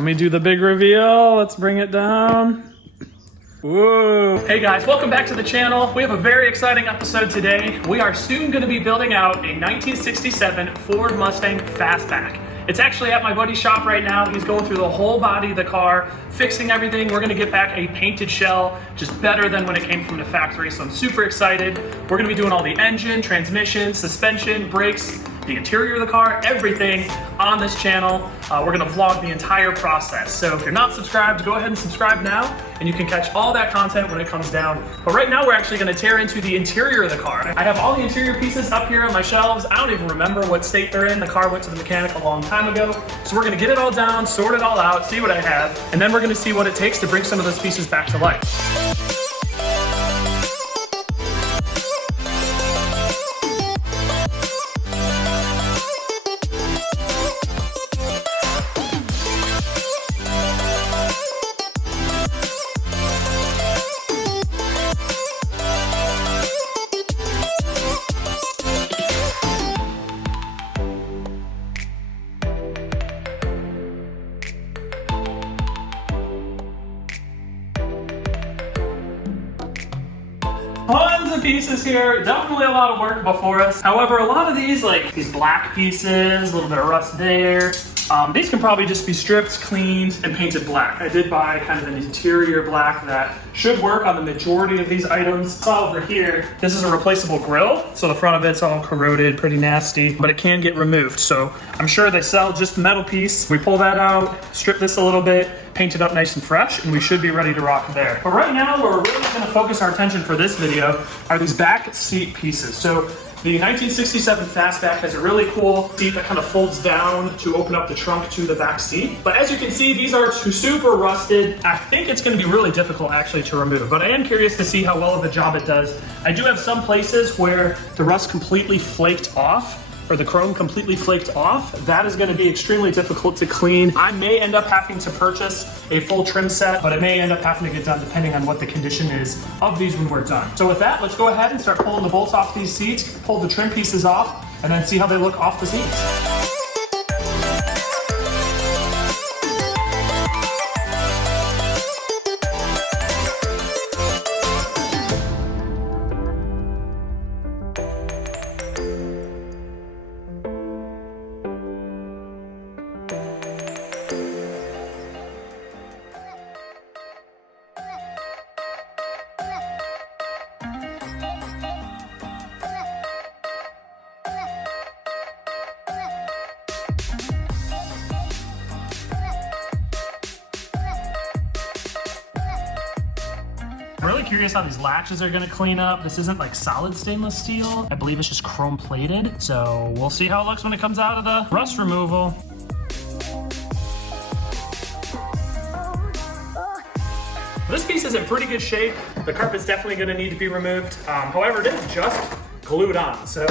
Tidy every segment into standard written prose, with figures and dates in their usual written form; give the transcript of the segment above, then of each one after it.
Let me do the big reveal. Let's bring it down. Whoa. Hey guys, welcome back to the channel. We have a very exciting episode today. We are soon going to be building out a 1967 Ford Mustang Fastback. It's actually at my buddy's shop right now. He's going through the whole body of the car, fixing everything. We're gonna get back a painted shell, just better than when it came from the factory, so I'm super excited. We're gonna be doing all the engine, transmission, suspension, brakes, the interior of the car, everything on this channel. We're gonna vlog the entire process. So if you're not subscribed, go ahead and subscribe now, and you can catch all that content when it comes down. But right now, we're actually gonna tear into the interior of the car. I have all the interior pieces up here on my shelves. I don't even remember what state they're in. The car went to the mechanic a long time ago. So we're gonna get it all down, sort it all out, see what I have, and then we're gonna see what it takes to bring some of those pieces back to life. Tons of pieces here, definitely a lot of work before us. However, a lot of these, like these black pieces, a little bit of rust there, these can probably just be stripped, cleaned, and painted black. I did buy kind of an interior black that should work on the majority of these items. Saw over here, this is a replaceable grill, so the front of it's all corroded, pretty nasty, but it can get removed. So I'm sure they sell just the metal piece. We pull that out, strip this a little bit, paint it up nice and fresh, and we should be ready to rock there. But right now, where we're really gonna focus our attention for this video are these back seat pieces. So the 1967 Fastback has a really cool seat that kind of folds down to open up the trunk to the back seat. But as you can see, these are super rusted. I think it's gonna be really difficult actually to remove, but I am curious to see how well of a job it does. I do have some places where the rust completely flaked off, or the chrome completely flaked off. That is gonna be extremely difficult to clean. I may end up having to purchase a full trim set, but it may end up having to get done depending on what the condition is of these when we're done. So with that, let's go ahead and start pulling the bolts off these seats, pull the trim pieces off, and then see how they look off the seats. I'm really curious how these latches are gonna clean up. This isn't like solid stainless steel. I believe it's just chrome plated. So we'll see how it looks when it comes out of the rust removal. This piece is in pretty good shape. The carpet's definitely gonna need to be removed. However, it is just glued on, so.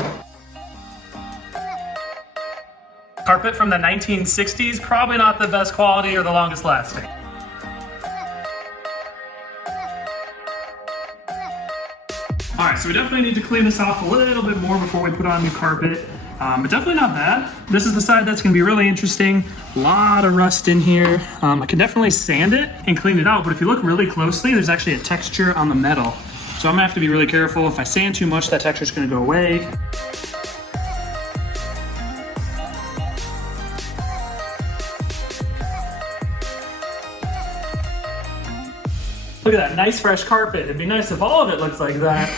Carpet from the 1960s, probably not the best quality or the longest lasting. All right, so we definitely need to clean this off a little bit more before we put on new carpet, but definitely not bad. This is the side that's gonna be really interesting. A lot of rust in here. I can definitely sand it and clean it out, but if you look really closely, there's actually a texture on the metal. So I'm gonna have to be really careful. If I sand too much, that texture's gonna go away. Look at that nice fresh carpet. It'd be nice if all of it looks like that.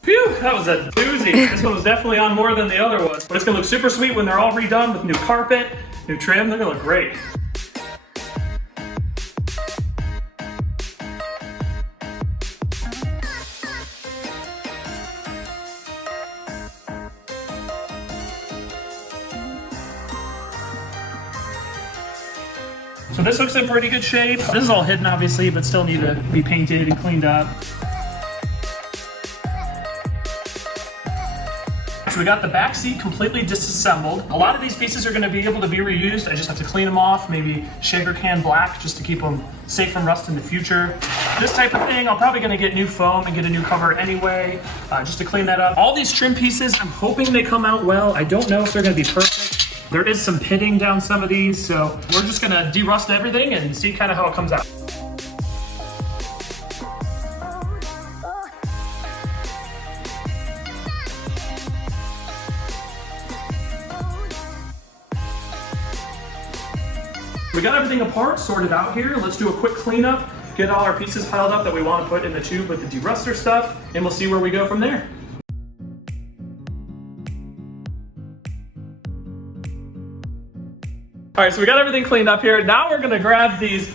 Phew, that was a doozy. This one was definitely on more than the other was. But it's gonna look super sweet when they're all redone with new carpet, new trim. They're gonna look great. So this looks in pretty good shape. This is all hidden obviously, but still need to be painted and cleaned up. So we got the back seat completely disassembled. A lot of these pieces are gonna be able to be reused. I just have to clean them off, maybe shaker can black just to keep them safe from rust in the future. This type of thing, I'm probably gonna get new foam and get a new cover anyway, just to clean that up. All these trim pieces, I'm hoping they come out well. I don't know if they're gonna be perfect. There is some pitting down some of these, so we're just gonna de-rust everything and see kind of how it comes out. We got everything apart, sorted out here. Let's do a quick cleanup, get all our pieces piled up that we want to put in the tube with the de-ruster stuff, and we'll see where we go from there. All right, so we got everything cleaned up here. Now we're gonna grab these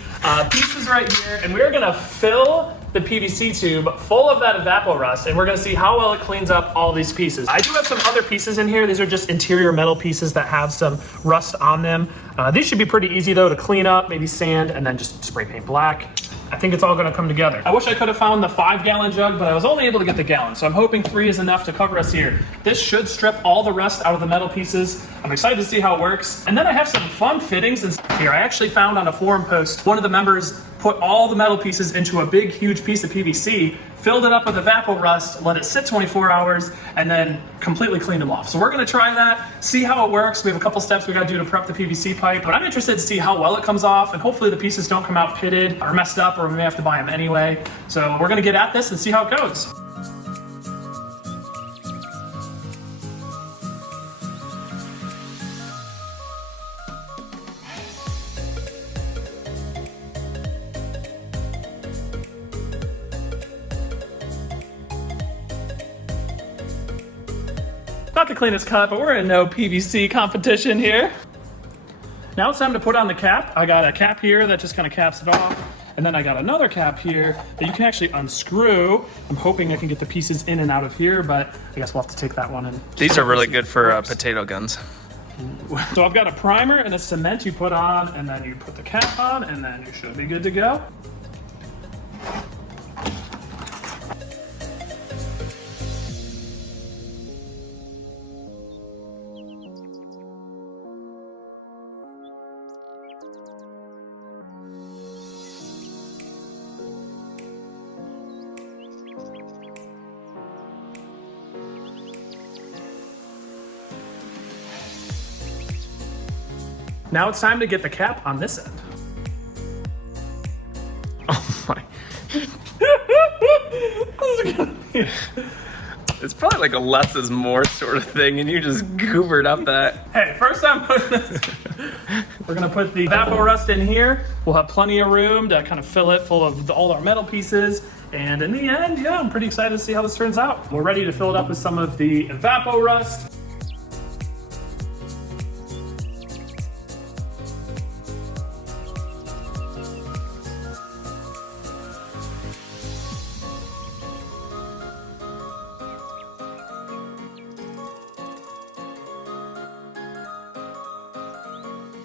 pieces right here, and we're gonna fill the PVC tube full of that evapo-rust, and we're gonna see how well it cleans up all these pieces. I do have some other pieces in here. These are just interior metal pieces that have some rust on them. These should be pretty easy though to clean up, maybe sand, and then just spray paint black. I think it's all gonna come together. I wish I could have found the 5-gallon jug, but I was only able to get the gallon, so I'm hoping 3 is enough to cover us here. This should strip all the rust out of the metal pieces. I'm excited to see how it works. And then I have some fun fittings and stuff here. I actually found on a forum post, one of the members put all the metal pieces into a big, huge piece of PVC, filled it up with evapo-rust, let it sit 24 hours, and then completely cleaned them off. So we're gonna try that, see how it works. We have a couple steps we gotta do to prep the PVC pipe, but I'm interested to see how well it comes off, and hopefully the pieces don't come out pitted or messed up, or we may have to buy them anyway. So we're gonna get at this and see how it goes. Not the cleanest cut, but we're in no PVC competition here. Now it's time to put on the cap. I got a cap here that just kind of caps it off. And then I got another cap here that you can actually unscrew. I'm hoping I can get the pieces in and out of here, but I guess we'll have to take that one in. These are really good for potato guns. So I've got a primer and a cement you put on, and then you put the cap on, and then you should be good to go. Now it's time to get the cap on this end. Oh my. It's probably like a less is more sort of thing, and you just goobered up that. Hey, first I'm putting this. We're gonna put the evapo-rust in here. We'll have plenty of room to kind of fill it full of all our metal pieces. And in the end, yeah, I'm pretty excited to see how this turns out. We're ready to fill it up with some of the evapo-rust.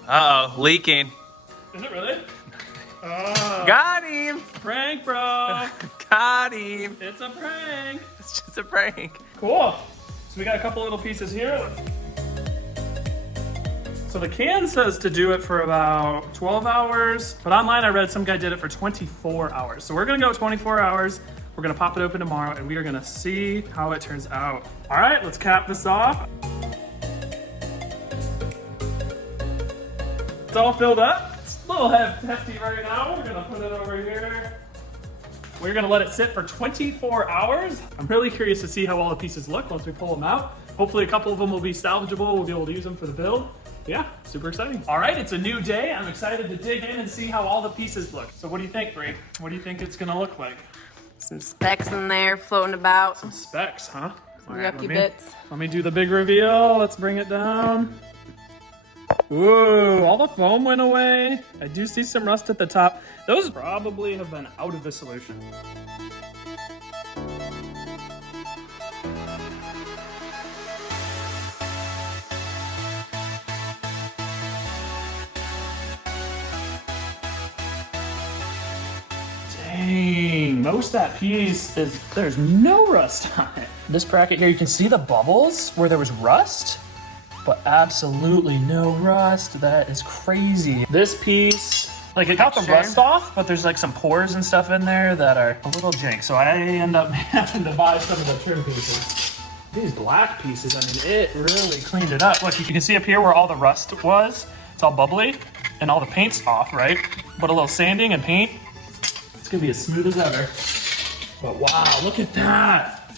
Uh-oh, leaking. Is it really? Oh, Got him! prank, bro. Got him! It's a prank. It's just a prank. Cool. So we got a couple little pieces here. So the can says to do it for about 12 hours, but online I read some guy did it for 24 hours. So we're gonna go 24 hours. We're gonna pop it open tomorrow, and we are gonna see how it turns out. All right, let's cap this off. It's all filled up. It's a little hefty right now. We're gonna put it over here. We're gonna let it sit for 24 hours. I'm really curious to see how all the pieces look once we pull them out. Hopefully a couple of them will be salvageable. We'll be able to use them for the build. Yeah, super exciting. All right, it's a new day. I'm excited to dig in and see how all the pieces look. So what do you think, Brie? What do you think it's gonna look like? Some specks in there floating about. Some specs, huh? Some All right, yucky bits. Let me do the big reveal. Let's bring it down. Ooh, all the foam went away. I do see some rust at the top. Those probably have been out of the solution. Dang, most of that piece there's no rust on it. This bracket here, you can see the bubbles where there was rust, but absolutely no rust. That is crazy. This piece, like it got the rust off, but there's like some pores and stuff in there that are a little jank. So I end up having to buy some of the trim pieces. These black pieces, I mean, it really cleaned it up. Look, you can see up here where all the rust was. It's all bubbly and all the paint's off, right? But a little sanding and paint, it's gonna be as smooth as ever. But wow, look at that.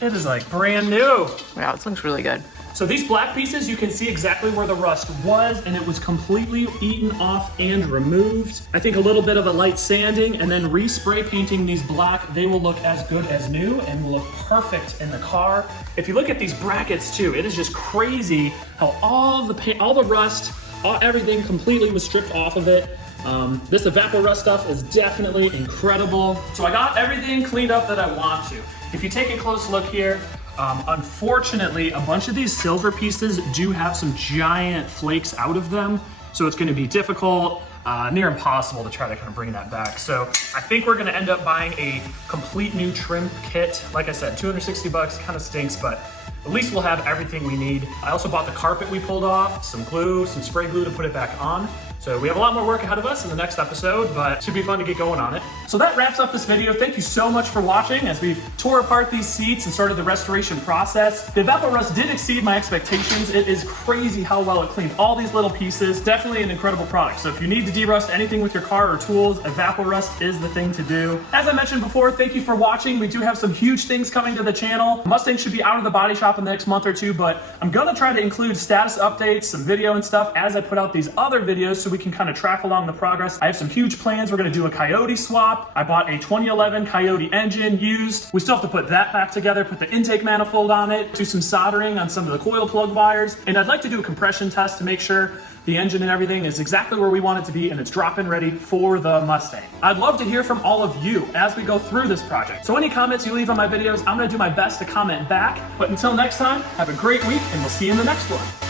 It is like brand new. Wow, this looks really good. So these black pieces, you can see exactly where the rust was, and it was completely eaten off and removed. I think a little bit of a light sanding and then respray painting these black, they will look as good as new and will look perfect in the car. If you look at these brackets too, it is just crazy how all the paint, all the rust, everything completely was stripped off of it. This Evapor-Rust stuff is definitely incredible. So I got everything cleaned up that I want to. If you take a close look here, unfortunately, a bunch of these silver pieces do have some giant flakes out of them, so it's going to be difficult, near impossible to try to kind of bring that back. So I think we're going to end up buying a complete new trim kit. Like I said, 260 bucks, kind of stinks, but at least we'll have everything we need. I also bought the carpet we pulled off, some glue, some spray glue to put it back on. So we have a lot more work ahead of us in the next episode, but it should be fun to get going on it. So that wraps up this video. Thank you so much for watching as we tore apart these seats and started the restoration process. The Evapor-Rust did exceed my expectations. It is crazy how well it cleaned all these little pieces. Definitely an incredible product. So if you need to derust anything with your car or tools, Evapor-Rust is the thing to do. As I mentioned before, thank you for watching. We do have some huge things coming to the channel. Mustang should be out of the body shop in the next month or two, but I'm gonna try to include status updates, some video and stuff as I put out these other videos so we can kind of track along the progress. I have some huge plans. We're gonna do a Coyote swap. I bought a 2011 Coyote engine used. We still have to put that back together, put the intake manifold on it, do some soldering on some of the coil plug wires, and I'd like to do a compression test to make sure the engine and everything is exactly where we want it to be and it's drop-in ready for the Mustang. I'd love to hear from all of you as we go through this project. So any comments you leave on my videos, I'm gonna do my best to comment back. But until next time, have a great week and we'll see you in the next one.